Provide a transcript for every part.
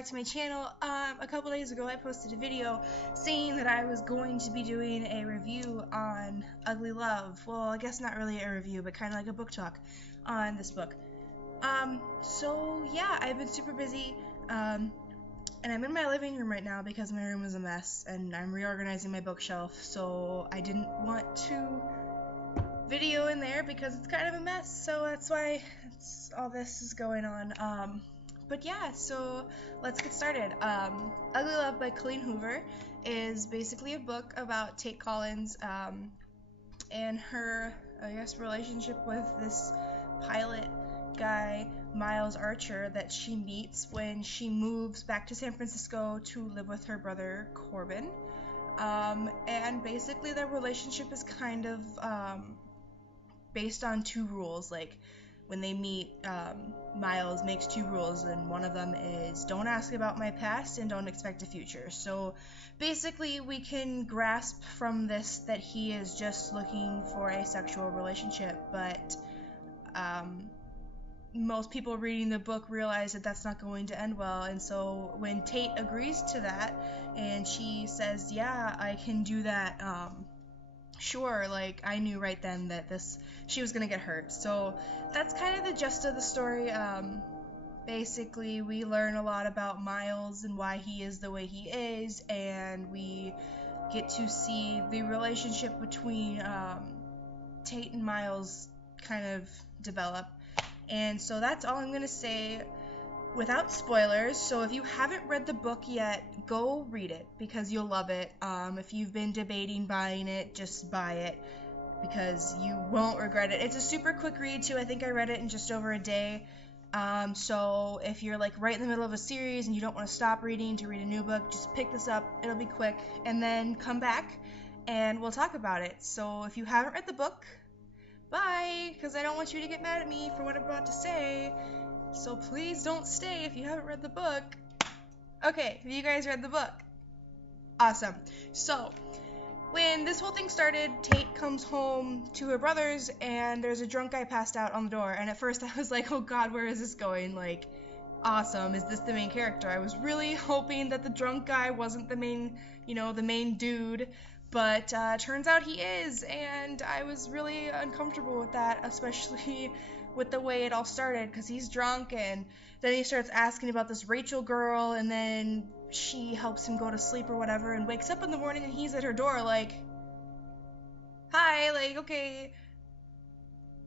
back to my channel. A couple days ago I posted a video saying that I was going to be doing a review on Ugly Love. Well, I guess not really a review, but kind of like a book talk on this book. So yeah, I've been super busy, and I'm in my living room right now because my room is a mess, and I'm reorganizing my bookshelf, so I didn't want to video in there because it's kind of a mess, so that's why all this is going on. But yeah, so let's get started. Ugly Love by Colleen Hoover is basically a book about Tate Collins and her, I guess, relationship with this pilot guy, Miles Archer, that she meets when she moves back to San Francisco to live with her brother Corbin. And basically their relationship is kind of based on two rules. Like, when they meet, Miles makes two rules, and one of them is don't ask about my past and don't expect a future. So basically we can grasp from this that he is just looking for a sexual relationship, but most people reading the book realize that that's not going to end well. And so when Tate agrees to that and she says, yeah, I can do that, sure, like, I knew right then that she was gonna get hurt. So that's kind of the gist of the story. Basically we learn a lot about Miles and why he is the way he is, and we get to see the relationship between Tate and Miles kind of develop. And so that's all I'm gonna say without spoilers. So if you haven't read the book yet, go read it because you'll love it. If you've been debating buying it, just buy it because you won't regret it. It's a super quick read too. I think I read it in just over a day. So if you're like right in the middle of a series and you don't want to stop reading to read a new book, just pick this up. It'll be quick, and then come back and we'll talk about it. So if you haven't read the book, bye, because I don't want you to get mad at me for what I'm about to say. So please don't stay if you haven't read the book. Okay, have you guys read the book? Awesome. So when this whole thing started, Tate comes home to her brother's and there's a drunk guy passed out on the door. And at first I was like, oh god, where is this going? Like, awesome, is this the main character? I was really hoping that the drunk guy wasn't the main, the main dude. But turns out he is, and I was really uncomfortable with that, especially with the way it all started, because he's drunk, and then he starts asking about this Rachel girl, and then she helps him go to sleep or whatever, and wakes up in the morning, and he's at her door, like, hi, like, okay.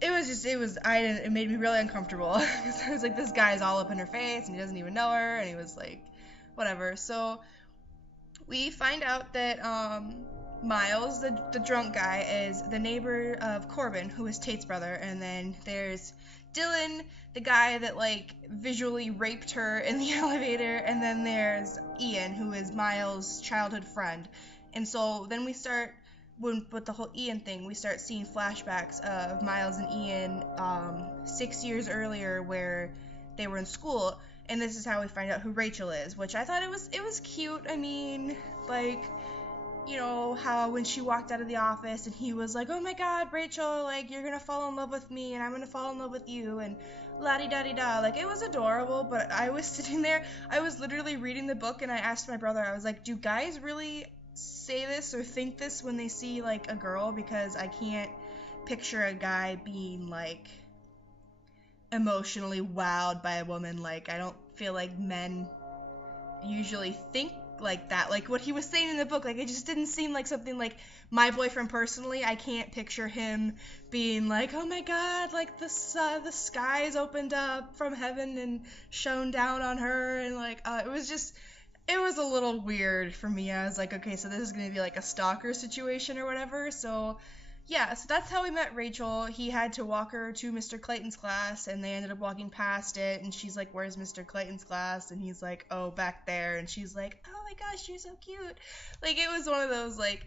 It made me really uncomfortable, because I was like, this guy's all up in her face, and he doesn't even know her, and he was like, whatever. So we find out that, Miles, the drunk guy, is the neighbor of Corbin, who is Tate's brother, and then there's Dylan, the guy that, like, visually raped her in the elevator, and then there's Ian, who is Miles' childhood friend. And so then we start, with the whole Ian thing, we start seeing flashbacks of Miles and Ian 6 years earlier where they were in school, and this is how we find out who Rachel is, which I thought it was cute. I mean, like, how when she walked out of the office and he was like, oh my god, Rachel, like, you're gonna fall in love with me and I'm gonna fall in love with you, and la-di-da-di-da. Like, it was adorable, but I was sitting there, I was literally reading the book, and I asked my brother, I was like, do guys really say this or think this when they see, like, a girl? Because I can't picture a guy being, like, emotionally wowed by a woman. Like, I don't feel like men usually think like that, like what he was saying in the book, like, it just didn't seem like something, like, my boyfriend personally, I can't picture him being like, oh my god, like, the skies opened up from heaven and shone down on her, and like, it was a little weird for me. I was like, okay, so this is gonna be like a stalker situation or whatever. So yeah, so that's how we met Rachel. He had to walk her to Mr. Clayton's class, and they ended up walking past it, and she's like, where's Mr. Clayton's class? And he's like, oh, back there. And she's like, oh my gosh, you're so cute. Like, it was one of those, like,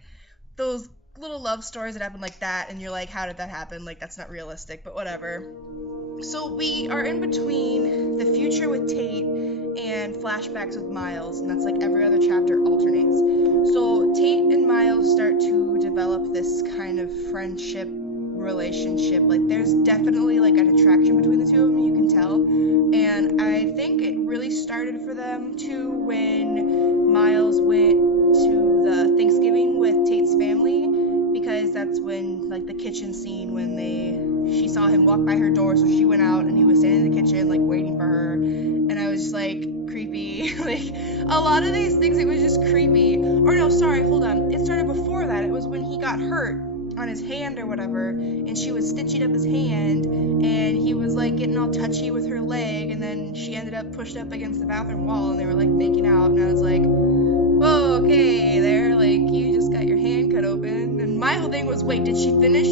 those little love stories that happen like that, and you're like, how did that happen? Like, that's not realistic, but whatever. So we are in between the future with Tate and flashbacks with Miles, and that's like every other chapter alternates. So Tate and Miles start to develop this kind of friendship relationship. Like, there's definitely like an attraction between the two of them, you can tell. And I think it really started for them too when Miles went to the Thanksgiving with Tate's family, because that's when, like, the kitchen scene when she saw him walk by her door, so she went out and he was standing in the kitchen like waiting for her, and I was just like, creepy. Like, a lot of these things, it was just creepy. Or no, sorry, hold on, it started before that. It was when he got hurt on his hand or whatever, and she was stitching up his hand, and he was like getting all touchy with her leg, and then she ended up pushed up against the bathroom wall, and they were like making out, and I was like, whoa, okay, there, like, you just got your hand cut open. And my whole thing was, wait, did she finish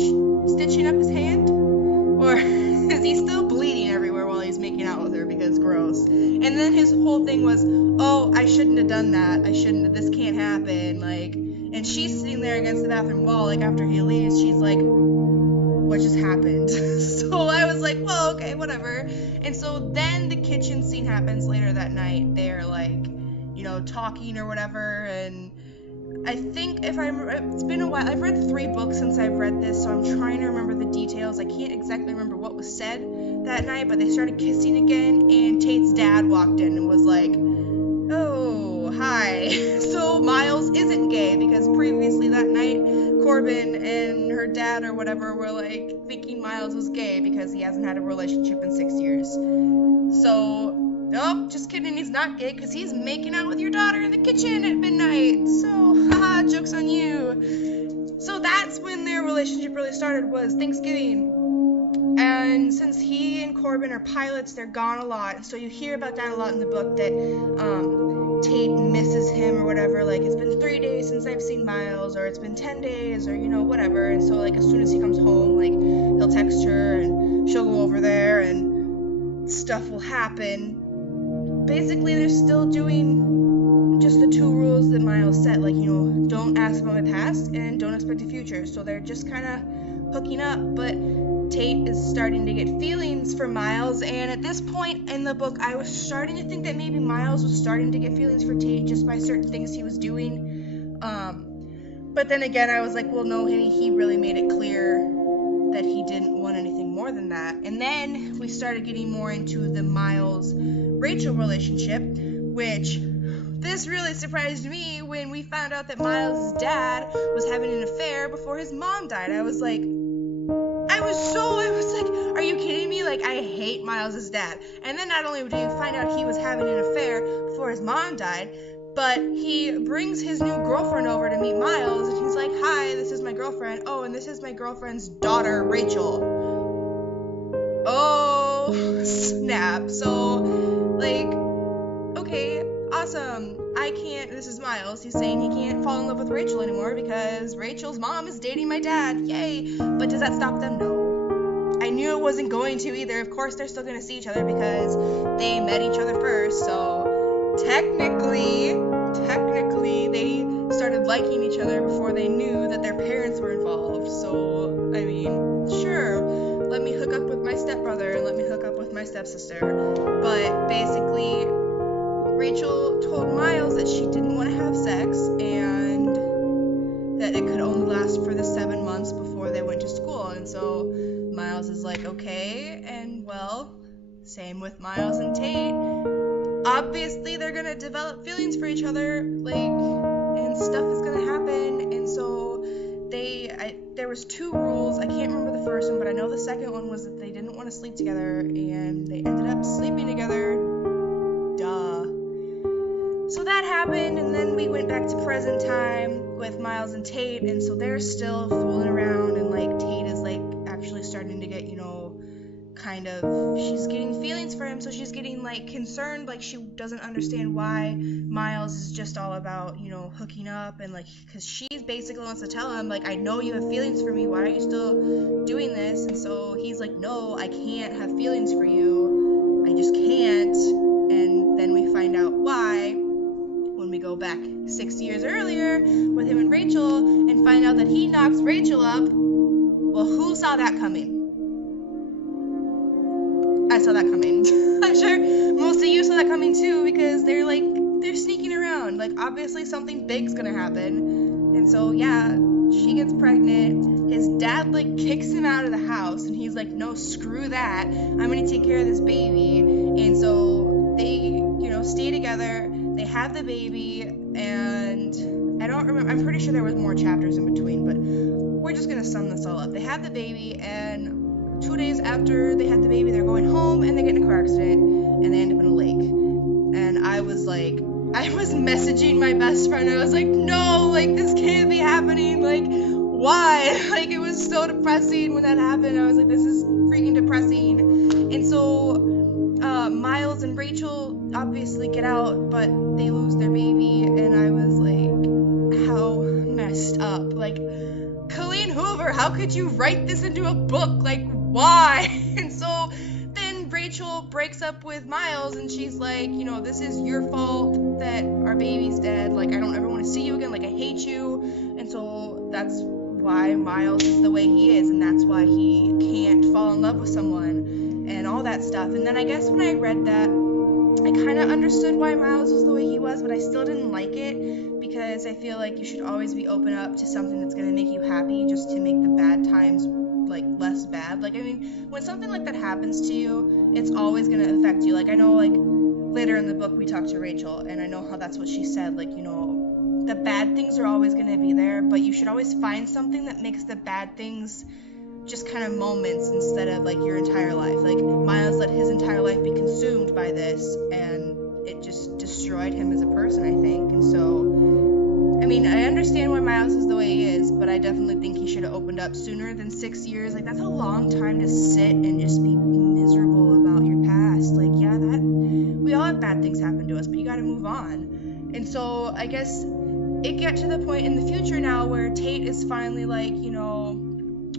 stitching up his hand? Or is he still bleeding everywhere while he's making out with her, because gross. And then his whole thing was, oh, I shouldn't have done that, this can't happen, like, and she's sitting there against the bathroom wall, like, after he leaves, she's like, what just happened? So I was like, well, okay, whatever. And so then the kitchen scene happens later that night. They're like, you know, talking or whatever, and I think it's been a while. I've read 3 books since I've read this, so I'm trying to remember the details. I can't exactly remember what was said that night, but they started kissing again, and Tate's dad walked in and was like, oh, hi. So Miles isn't gay, because previously that night, Corbin and her dad or whatever were like thinking Miles was gay because he hasn't had a relationship in 6 years. So, nope, just kidding, he's not gay because he's making out with your daughter in the kitchen at midnight. So, haha, joke's on you. So that's when their relationship really started, was Thanksgiving. And since he and Corbin are pilots, they're gone a lot. So you hear about that a lot in the book, that Tate misses him or whatever. Like, it's been 3 days since I've seen Miles, or it's been 10 days, or, you know, whatever. And so, like, as soon as he comes home, like, he'll text her and she'll go over there and stuff will happen. Basically, they're still doing just the 2 rules that Miles set. Like, you know, don't ask about my past and don't expect a future. So they're just kind of hooking up. But Tate is starting to get feelings for Miles, and at this point in the book, I was starting to think that maybe Miles was starting to get feelings for Tate just by certain things he was doing. But then again, I was like, well, no, he really made it clear that he didn't want anything more than that. And then we started getting more into the Miles-Rachel relationship, which this really surprised me when we found out that Miles' dad was having an affair before his mom died. I was like, are you kidding me? Like, I hate Miles' dad. And then not only did you find out he was having an affair before his mom died, but he brings his new girlfriend over to meet Miles, and he's like, hi, this is my girlfriend. Oh, and this is my girlfriend's daughter, Rachel. Oh, snap. So, like, okay, awesome. This is Miles. He's saying he can't fall in love with Rachel anymore because Rachel's mom is dating my dad. Yay. But does that stop them? No. I knew it wasn't going to either. Of course, they're still going to see each other because they met each other first. So, technically, they started liking each other before they knew that their parents were involved. So, I mean, sure, let me hook up with my stepbrother and let me hook up with my stepsister. But basically, Rachel told Miles that she didn't want to have sex and that it could only last for the 7 months before they went to school. And so Miles is like, okay, and well, same with Miles and Tate. Obviously, they're going to develop feelings for each other, like, and stuff is going to happen. And so there was 2 rules. I can't remember the first one, but I know the second one was that they didn't want to sleep together, and they ended up sleeping together. Duh. So that happened, and then we went back to present time with Miles and Tate, and so they're still fooling around, and, like, Tate is, like, actually starting to get, you know, kind of, she's getting feelings for him, so she's getting, like, concerned, like, she doesn't understand why Miles is just all about, you know, hooking up, and, like, because she basically wants to tell him, like, I know you have feelings for me, why are you still doing this? And so he's like, no, I can't have feelings for you, I just can't. And then we find out why when we go back 6 years earlier with him and Rachel and find out that he knocks Rachel up. Well, who saw that coming? I saw that coming. I'm sure most of you saw that coming too, because they're sneaking around. Like, obviously something big's gonna happen. And so, yeah, she gets pregnant. His dad like kicks him out of the house, and he's like, no, screw that, I'm gonna take care of this baby. And so they, you know, stay together, they have the baby, and I don't remember, I'm pretty sure there was more chapters in between, but we're just gonna sum this all up. They have the baby, and 2 days after they had the baby, they're going home, and they get in a car accident, and they end up in a lake. And I was messaging my best friend. I was like, no, like, this can't be happening. Like, why? Like, it was so depressing when that happened. I was like, this is freaking depressing. And so, Miles and Rachel obviously get out, but they lose their baby. And I was like, how messed up. Like, Colleen Hoover, how could you write this into a book? Like, why? And so then Rachel breaks up with Miles, and she's like, you know, this is your fault that our baby's dead. Like, I don't ever want to see you again. Like, I hate you. And so that's why Miles is the way he is, and that's why he can't fall in love with someone and all that stuff. And then I guess when I read that, I kind of understood why Miles was the way he was, but I still didn't like it, because I feel like you should always be open up to something that's going to make you happy, just to make the bad times like less bad. Like, I mean, when something like that happens to you, it's always going to affect you. Like, I know, like, later in the book we talked to Rachel, and I know how that's what she said, like, you know, the bad things are always going to be there, but you should always find something that makes the bad things just kind of moments instead of like your entire life. Like, Miles let his entire life be consumed by this, and it just destroyed him as a person, I think. And so, I mean, I understand why Miles is the way he is, but I definitely think he should have opened up sooner than 6 years. Like, that's a long time to sit and just be miserable about your past. Like, yeah, that we all have bad things happen to us, but you gotta move on. And so I guess it get to the point in the future now where Tate is finally like, you know,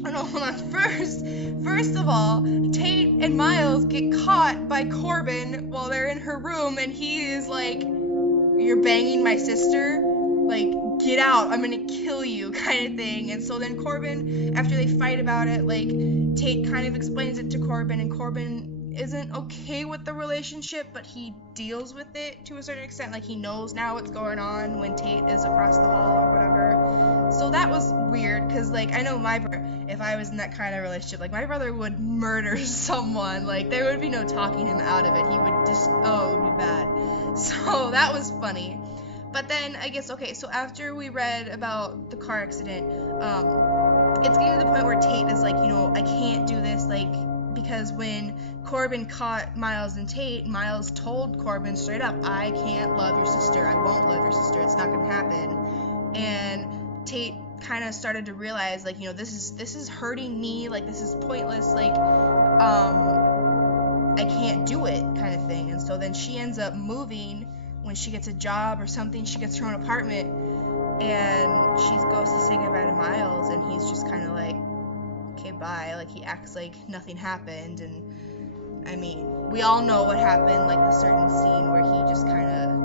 oh no, hold on. First of all, Tate and Miles get caught by Corbin while they're in her room, and he is like, you're banging my sister? Like, get out, I'm gonna kill you, kind of thing. And so then Corbin, after they fight about it, like, Tate kind of explains it to Corbin, and Corbin isn't okay with the relationship, but he deals with it to a certain extent. Like, he knows now what's going on when Tate is across the hall or whatever. So that was weird, because, like, I know my brother, if I was in that kind of relationship, like, my brother would murder someone. Like, there would be no talking him out of it. He would just, oh, it would be bad. So that was funny. But then, I guess, okay, so after we read about the car accident, it's getting to the point where Tate is like, you know, I can't do this, like, because when Corbin caught Miles and Tate, Miles told Corbin straight up, I can't love your sister, I won't love your sister, it's not gonna happen. And Tate kind of started to realize, like, you know, this is hurting me, like, this is pointless, like, I can't do it, kind of thing. And so then she ends up moving when she gets a job or something. She gets her own apartment, and she goes to say goodbye to Miles, and he's just kind of like, okay, bye. Like, he acts like nothing happened. And I mean, we all know what happened, like the certain scene where he just kind of,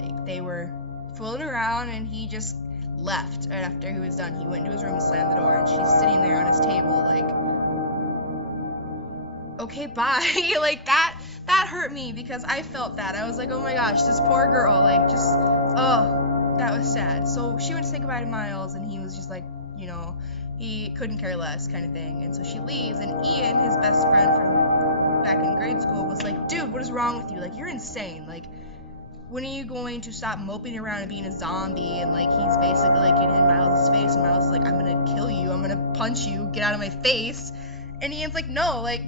like, they were fooling around, and he just left right after he was done. He went into his room and slammed the door, and she's sitting there on his table like, okay, bye. Like, that hurt me, because I felt that. I was like, oh my gosh, this poor girl, like, just, oh, that was sad. So she went to say goodbye to Miles, and he was just like, you know, he couldn't care less, kind of thing. And so she leaves, and Ian, his best friend from back in grade school, was like, dude, what is wrong with you? Like, you're insane. Like, when are you going to stop moping around and being a zombie? And, like, he's basically, like, getting in Miles' face, and Miles is like, I'm gonna kill you, I'm gonna punch you, get out of my face. And Ian's like, no, like,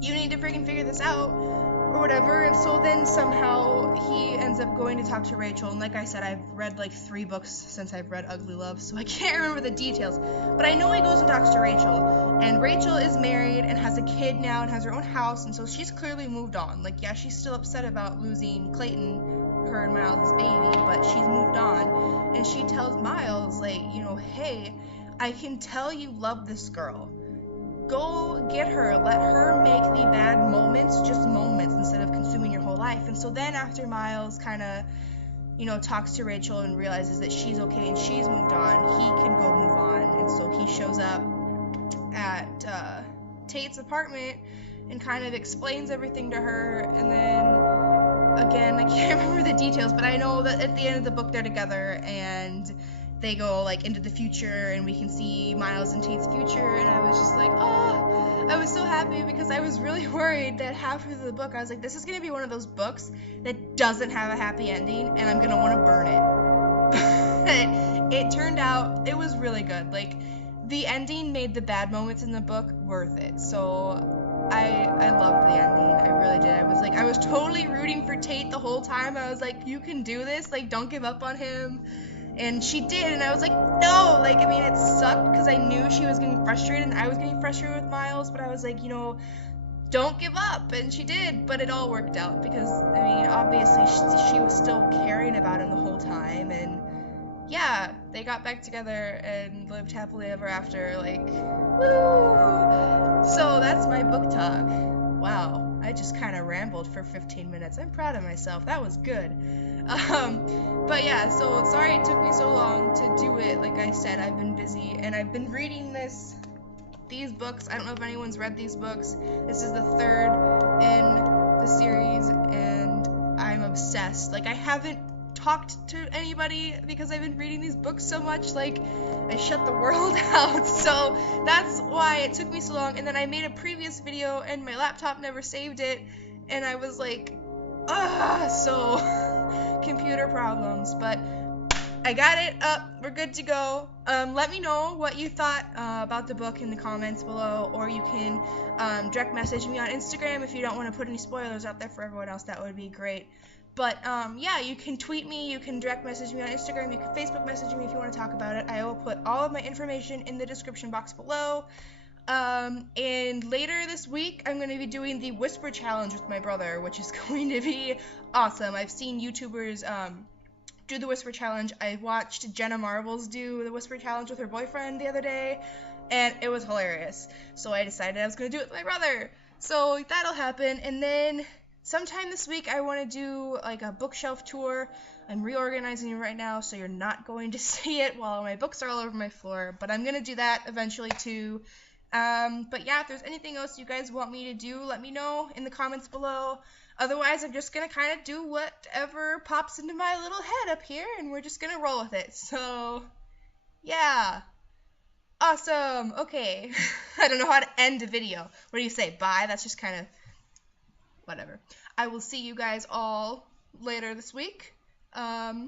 you need to freaking figure this out, or whatever. And so then somehow he ends up going to talk to Rachel, and like I said, I've read like 3 books since I've read Ugly Love, so I can't remember the details, but I know he goes and talks to Rachel, and Rachel is married and has a kid now and has her own house, and so she's clearly moved on. Like, yeah, she's still upset about losing Clayton, her and Miles' baby, but she's moved on. And she tells Miles, like, you know, hey, I can tell you love this girl. Go get her, let her make the bad moments just moments instead of consuming your whole life. And so then after Miles kind of, you know, talks to Rachel and realizes that she's okay and she's moved on, he can go move on. And so he shows up at Tate's apartment and kind of explains everything to her. And then, again, I can't remember the details, but I know that at the end of the book they're together, and they go like into the future and we can see Miles and Tate's future, and I was just like, oh, I was so happy because I was really worried that halfway through the book I was like, this is gonna be one of those books that doesn't have a happy ending and I'm gonna want to burn it. But it turned out it was really good. Like, the ending made the bad moments in the book worth it. So I loved the ending. I really did. I was totally rooting for Tate the whole time. I was like, you can do this. Like, don't give up on him. And she did, and I was like, no. Like, I mean, it sucked because I knew she was getting frustrated, and I was getting frustrated with Miles. But I was like, don't give up. And she did, but it all worked out because, I mean, obviously she was still caring about him the whole time, and yeah, they got back together and lived happily ever after. Like, woo! So that's my book talk. Wow, I just kind of rambled for 15 minutes. I'm proud of myself. That was good. But yeah, so sorry it took me so long to do it. Like I said, I've been busy and I've been reading these books. I don't know if anyone's read these books. This is the third in the series and I'm obsessed. Like, I haven't talked to anybody because I've been reading these books so much. Like, I shut the world out, so that's why it took me so long. And then I made a previous video and my laptop never saved it, and I was like, so computer problems. But I got it up, we're good to go. Let me know what you thought about the book in the comments below, or you can direct message me on Instagram if you don't want to put any spoilers out there for everyone else. That would be great. But yeah, you can tweet me, you can direct message me on Instagram, you can Facebook message me if you want to talk about it. I will put all of my information in the description box below. And later this week, I'm going to be doing the Whisper Challenge with my brother, which is going to be awesome. I've seen YouTubers do the Whisper Challenge. I watched Jenna Marbles do the Whisper Challenge with her boyfriend the other day, and it was hilarious. So I decided I was going to do it with my brother. So that'll happen, and then sometime this week, I want to do like a bookshelf tour. I'm reorganizing it right now, so you're not going to see it while my books are all over my floor, but I'm going to do that eventually too. But yeah, if there's anything else you guys want me to do, let me know in the comments below. Otherwise, I'm just going to kind of do whatever pops into my little head up here, and we're just going to roll with it. So, yeah. Awesome. Okay. I don't know how to end a video. What do you say? Bye? That's just kind of whatever. I will see you guys all later this week. Yeah.